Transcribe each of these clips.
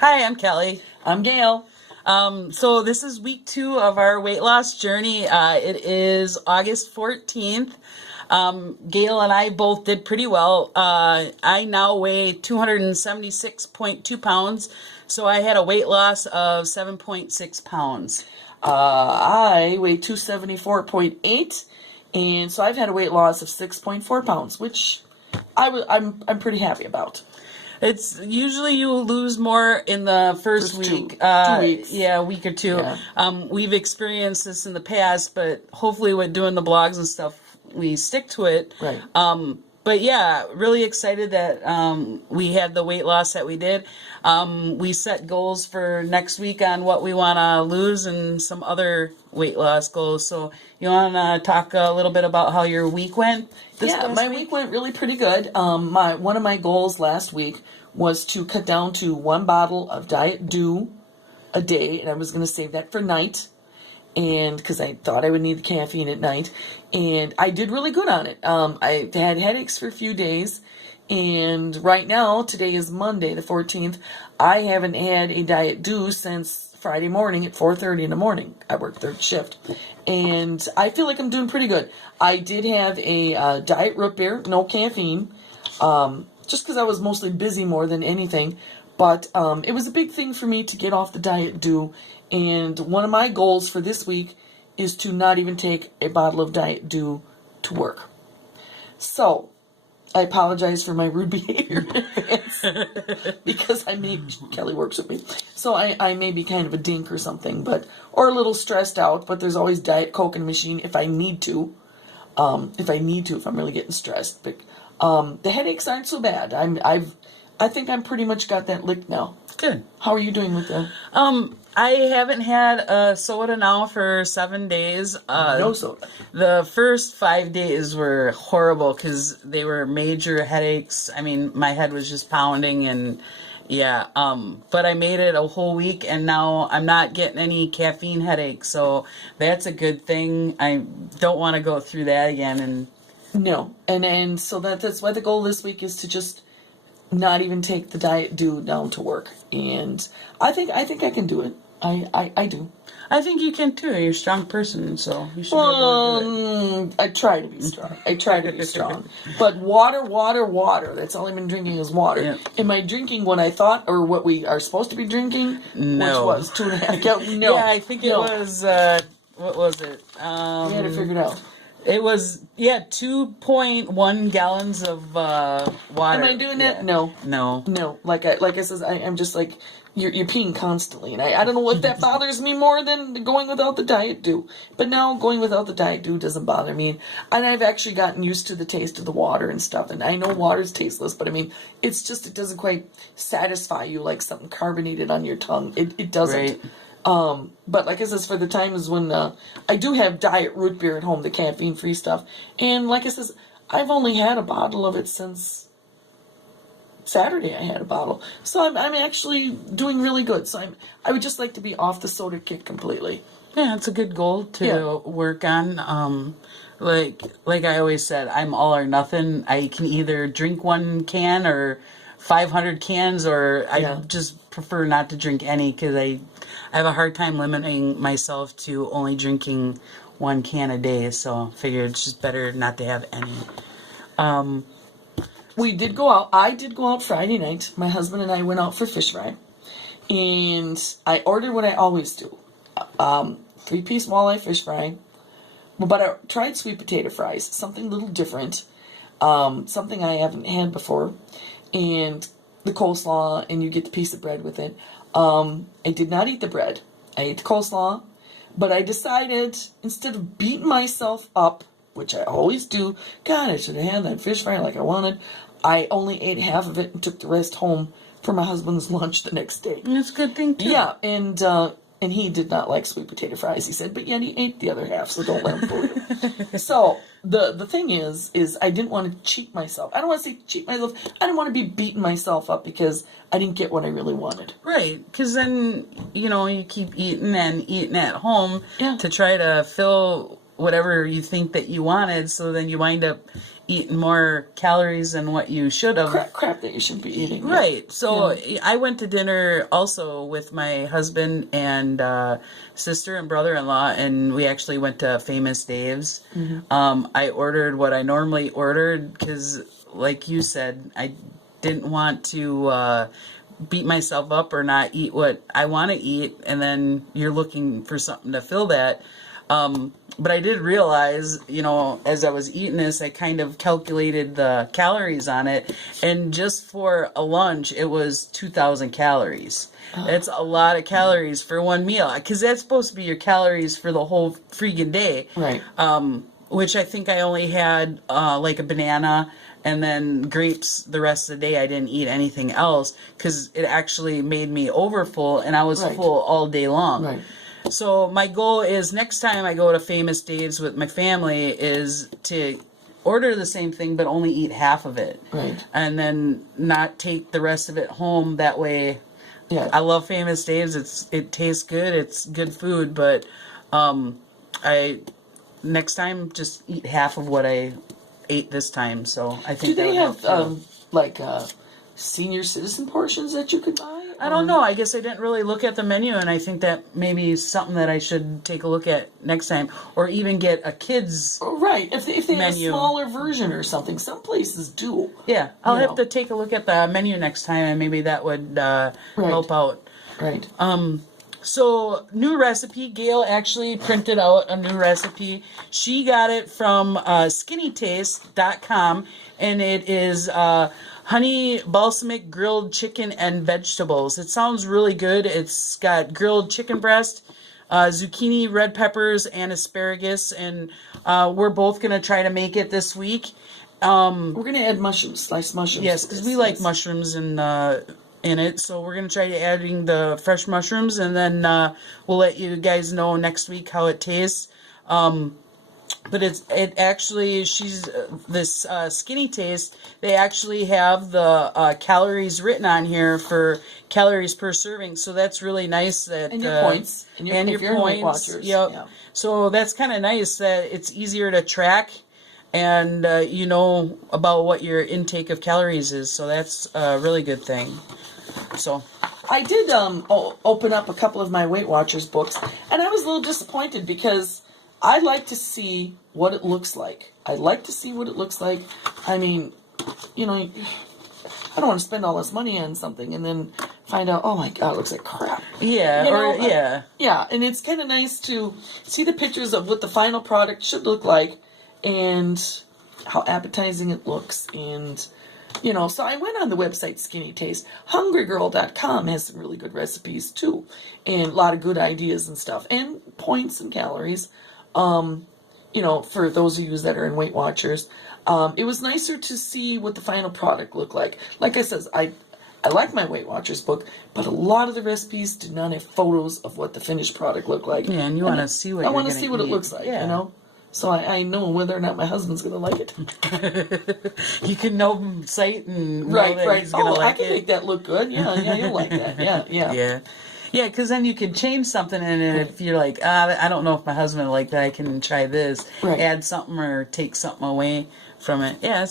Hi, I'm Kelly. I'm Gayle. So this is week 2 of our weight loss journey. It is August 14th. Gayle and I both did pretty well. I now weigh 276.2 pounds, so I had a weight loss of 7.6 pounds. I weigh 274.8, and so I've had a weight loss of 6.4 pounds, which I'm pretty happy about. It's usually you lose more in the first week. 2 weeks. Yeah, a week or two. Yeah. We've experienced this in the past, but hopefully with doing the blogs and stuff, we stick to it. Right. But yeah, really excited that we had the weight loss that we did. We set goals for next week on what we want to lose and some other weight loss goals. So you want to talk a little bit about how your week went? My week went really pretty good. One of my goals last week was to cut down to 1 bottle of Diet Dew a day, and I was going to save that for night, and because I thought I would need the caffeine at night, and I did really good on it. I had headaches for a few days, and right now, today is Monday the 14th, I haven't had a Diet Dew since Friday morning at 4:30 in the morning. I work third shift, and I feel like I'm doing pretty good. I did have a diet root beer, no caffeine, just because I was mostly busy more than anything. But it was a big thing for me to get off the Diet Dew, and one of my goals for this week is to not even take a bottle of Diet Dew to work. So I apologize for my rude behavior in advance because Kelly works with me, so I may be kind of a dink or something, or a little stressed out. But there's always Diet Coke in the machine if I need to. If I'm really getting stressed. But the headaches aren't so bad. I think I'm pretty much got that licked now. Good. How are you doing with that? I haven't had a soda now for 7 days. No soda. The first 5 days were horrible because they were major headaches. I mean, my head was just pounding and yeah. But I made it a whole week and now I'm not getting any caffeine headaches. So that's a good thing. I don't want to go through that again. No. And so that's why the goal this week is to just not even take the Diet Dew down to work. And I think I can do it. I do. I think you can too. You're a strong person, so you should be able to do it. I try to be strong. But water. That's all I've been drinking is water. Yeah. Am I drinking what I thought or what we are supposed to be drinking? No. Which was 2.5 gallons? No. Yeah, I think it was, what was it? We had it figured out. It was, 2.1 gallons of water. Am I doing that? No. No. Like I said, I'm just like, you're peeing constantly. And I don't know what that bothers me more than going without the Diet Dew. But now going without the Diet Dew doesn't bother me. And I've actually gotten used to the taste of the water and stuff. And I know water's tasteless, but I mean, it doesn't quite satisfy you like something carbonated on your tongue. It doesn't. Right. But like I said, for the times when I do have diet root beer at home, the caffeine-free stuff, and like I said, I've only had a bottle of it since Saturday. I had a bottle, so I'm actually doing really good. So I would just like to be off the soda kick completely. Yeah, it's a good goal to work on. Like I always said, I'm all or nothing. I can either drink 1 can or 500 cans, or I just prefer not to drink any because I have a hard time limiting myself to only drinking 1 can a day. So I figured it's just better not to have any. We did go out. I did go out Friday night. My husband and I went out for fish fry, and I ordered what I always do: 3-piece walleye fish fry. But I tried sweet potato fries, something a little different, something I haven't had before, and the coleslaw, and you get the piece of bread with it. I did not eat the bread. I ate the coleslaw, but I decided instead of beating myself up, which I always do, God, I should have had that fish fry like I wanted, I only ate half of it and took the rest home for my husband's lunch the next day. That's a good thing too. Yeah, and he did not like sweet potato fries, he said, but yet he ate the other half, so don't let him fool you. So the thing is I didn't want to cheat myself. I don't want to say cheat myself. I didn't want to be beating myself up because I didn't get what I really wanted. Right, because then, you keep eating and eating at home Yeah. to try to fill whatever you think that you wanted. So then you wind up eating more calories than what you should have. Crap that you should be eating. Right. Yeah. So I went to dinner also with my husband and sister and brother-in-law, and we actually went to Famous Dave's. I ordered what I normally ordered because, like you said, I didn't want to beat myself up or not eat what I want to eat, and then you're looking for something to fill that. But I did realize, as I was eating this, I kind of calculated the calories on it, and just for a lunch, it was 2,000 calories. That's a lot of calories for one meal, because that's supposed to be your calories for the whole freaking day. Right. Which I think I only had like a banana and then grapes the rest of the day. I didn't eat anything else because it actually made me overfull, and I was full all day long. Right. So my goal is next time I go to Famous Dave's with my family is to order the same thing but only eat half of it. Right. And then not take the rest of it home. That way, I love Famous Dave's. It tastes good. It's good food, but I next time just eat half of what I ate this time. So I think do they have senior citizen portions that you could buy? I don't know. I guess I didn't really look at the menu, and I think that maybe something that I should take a look at next time, or even get a kid's right. If they have a menu. smaller version or something, some places do. Yeah, I'll have to take a look at the menu next time, and maybe that would help out. Right. So, new recipe. Gayle actually printed out a new recipe. She got it from skinnytaste.com, and it is honey balsamic grilled chicken and vegetables. It sounds really good. It's got grilled chicken breast, zucchini, red peppers, and asparagus, and we're both going to try to make it this week. We're going to add mushrooms, sliced mushrooms. Yes, because we like mushrooms in it, so we're going to try adding the fresh mushrooms, and then we'll let you guys know next week how it tastes. But it actually, this Skinny Taste, they actually have the calories written on here for calories per serving, so that's really nice. That and your points. And your points. Watchers. Yep. Yeah. So that's kind of nice that it's easier to track, and you know about what your intake of calories is, so that's a really good thing. So I did open up a couple of my Weight Watchers books, and I was a little disappointed because I like to see what it looks like. I like to see what it looks like. I mean, I don't want to spend all this money on something and then find out, oh my God, it looks like crap. Yeah, Yeah, and it's kind of nice to see the pictures of what the final product should look like and how appetizing it looks. And, so I went on the website Skinny Taste. HungryGirl.com has some really good recipes too, and a lot of good ideas and stuff, and points and calories. For those of you that are in Weight Watchers, it was nicer to see what the final product looked like. Like I said, I like my Weight Watchers book, but a lot of the recipes did not have photos of what the finished product looked like. Yeah, and you want to see what I want to see what it looks like, yeah. So I know whether or not my husband's going to like it. You can know sight and right. He's going to like it. I can make that look good. Yeah, you'll like that. Yeah. Yeah, because then you could change something in it. If you're like, I don't know if my husband will like that, I can try this. Right. Add something or take something away from it. Yeah, I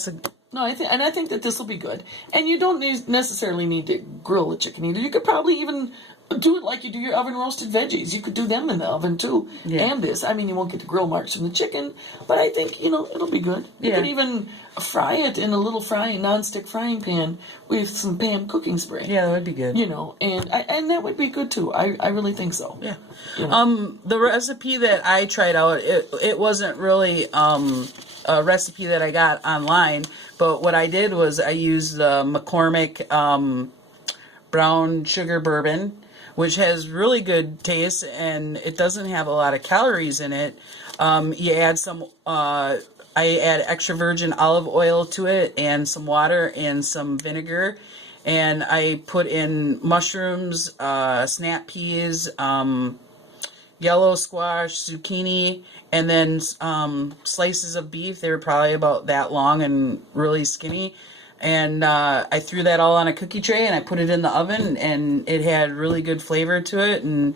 think that this will be good. And you don't necessarily need to grill the chicken either. You could probably even do it like you do your oven roasted veggies. You could do them in the oven too. Yeah. And this. I mean, you won't get the grill marks from the chicken, but I think, it'll be good. You could even fry it in a little non-stick frying pan with some Pam cooking spray. Yeah, that would be good. And that would be good too. I really think so. Yeah. The recipe that I tried out, it wasn't really a recipe that I got online, but what I did was I used the McCormick brown sugar bourbon, which has really good taste, and it doesn't have a lot of calories in it. You add some, I add extra virgin olive oil to it, and some water and some vinegar, and I put in mushrooms, snap peas, yellow squash, zucchini, and then slices of beef. They were probably about that long and really skinny. And I threw that all on a cookie tray, and I put it in the oven, and it had really good flavor to it. And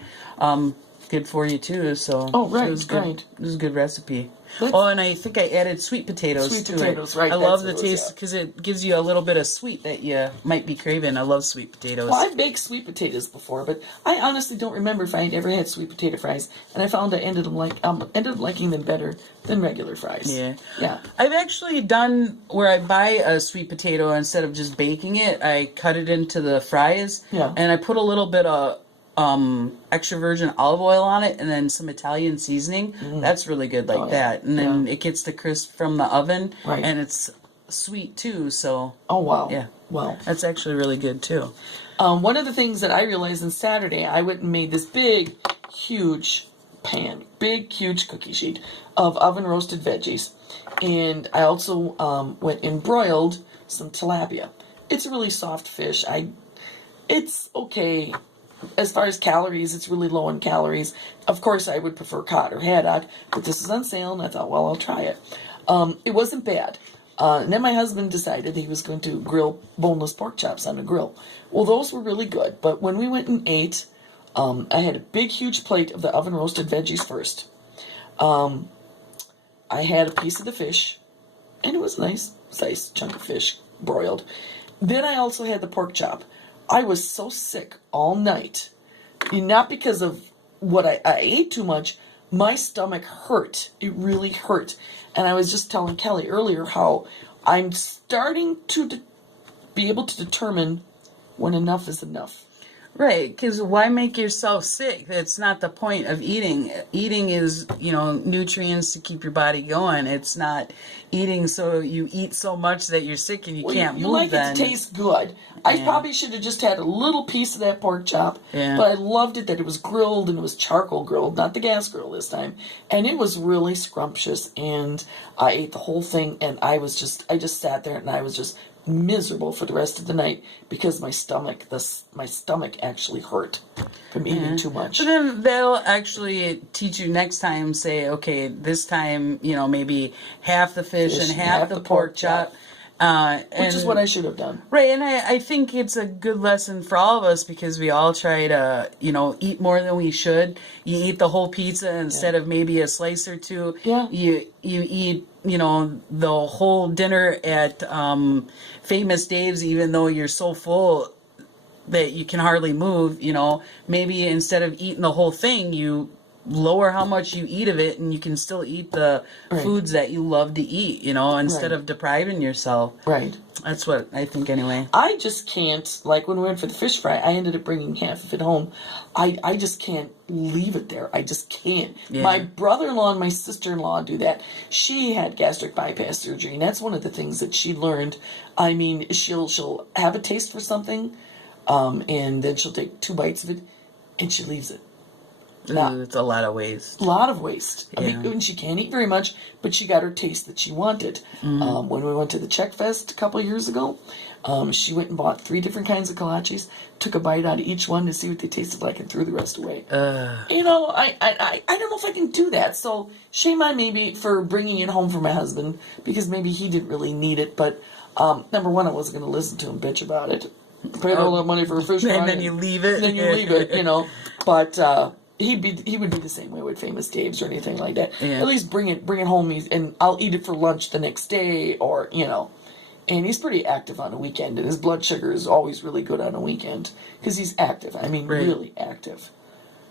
good for you too. So right, it was good. right. It was a good recipe. That's, and I think I added sweet potatoes to it. Right? I love the taste because it gives you a little bit of sweet that you might be craving. I love sweet potatoes. Well, I've baked sweet potatoes before, but I honestly don't remember if I had ever had sweet potato fries, and I found I ended up liking them better than regular fries. Yeah. I've actually done where I buy a sweet potato instead of just baking it. I cut it into the fries. Yeah. And I put a little bit of extra virgin olive oil on it and then some Italian seasoning. That's really good that. And then it gets the crisp from the oven. Right. And it's sweet too, so. Oh, wow. Yeah. Wow. That's actually really good too. One of the things that I realized on Saturday, I went and made this big, huge cookie sheet of oven roasted veggies. And I also went and broiled some tilapia. It's a really soft fish. It's okay. As far as calories, it's really low in calories. Of course, I would prefer cod or haddock, but this is on sale, and I thought, well, I'll try it. It wasn't bad. And then my husband decided he was going to grill boneless pork chops on the grill. Well, those were really good, but when we went and ate, I had a big, huge plate of the oven-roasted veggies first. I had a piece of the fish, and it was a nice chunk of fish broiled. Then I also had the pork chop. I was so sick all night, not because of what I ate too much. My stomach hurt. It really hurt. And I was just telling Kelly earlier how I'm starting to be able to determine when enough is enough. Right, because why make yourself sick? That's not the point of eating. Eating is, nutrients to keep your body going. It's not eating so you eat so much that you're sick and you can't move. You like then. It to taste good. I probably should have just had a little piece of that pork chop, but I loved it that it was grilled and it was charcoal grilled, not the gas grill this time, and it was really scrumptious. And I ate the whole thing, and I just sat there and I was just miserable for the rest of the night because my stomach actually hurt from eating too much. So then they'll actually teach you next time, say, okay, this time, maybe half the fish and half the pork chop. Which is what I should have done. Right, and I think it's a good lesson for all of us because we all try to, eat more than we should. You eat the whole pizza instead of maybe a slice or two. Yeah. You eat, the whole dinner at Famous Dave's, even though you're so full that you can hardly move. Maybe instead of eating the whole thing, you lower how much you eat of it and you can still eat the foods that you love to eat, instead of depriving yourself. Right. That's what I think anyway. I just can't, like when we went for the fish fry, I ended up bringing half of it home. I just can't leave it there. I just can't. Yeah. My brother-in-law and my sister-in-law do that. She had gastric bypass surgery, and that's one of the things that she learned. I mean, she'll have a taste for something, and then she'll take 2 bites of it, and she leaves it. It's a lot of waste. A lot of waste. Yeah. I mean, she can't eat very much, but she got her taste that she wanted. When we went to the Czech Fest a couple of years ago, she went and bought 3 different kinds of kolaches, took a bite out of each one to see what they tasted like, and threw the rest away. I don't know if I can do that. So shame on me for bringing it home for my husband, because maybe he didn't really need it. But number one, I wasn't going to listen to him bitch about it. Paid all that money for a fish fry, and then you leave it. Then you leave it, But he would be the same way with Famous Dave's or anything like that. Yeah. At least bring it home, and I'll eat it for lunch the next day, or And he's pretty active on a weekend, and his blood sugar is always really good on a weekend because he's active. I mean, really active.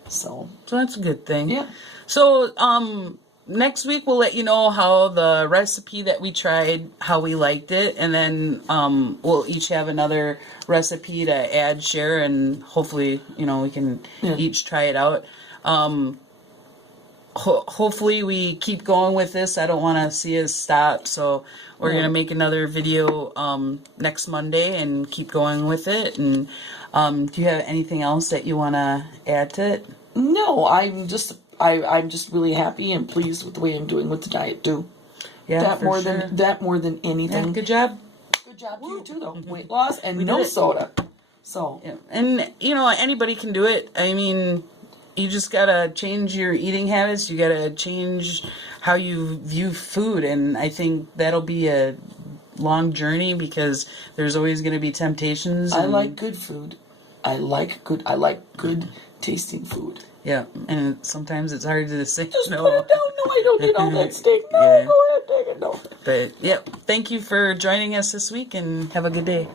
So that's a good thing. Yeah. So next week we'll let you know how the recipe that we tried, how we liked it, and then we'll each have another recipe to add, share, and hopefully we can each try it out. Hopefully we keep going with this. I don't want to see us stop, so we're gonna make another video next Monday and keep going with it. And do you have anything else that you want to add to it? No, I'm just really happy and pleased with the way I'm doing with the diet too. Yeah, that more than anything. Yeah, good job. Good job to you too, though. Weight loss and no soda. So and anybody can do it. I mean, you just gotta change your eating habits. You gotta change how you view food, and I think that'll be a long journey because there's always going to be temptations. I like good food. I like good tasting food. Yeah, and sometimes it's hard to say Just no. put it down. No, I don't need all that steak. No, Yeah. go ahead, take it. No. But, yep, thank you for joining us this week, and have a good day.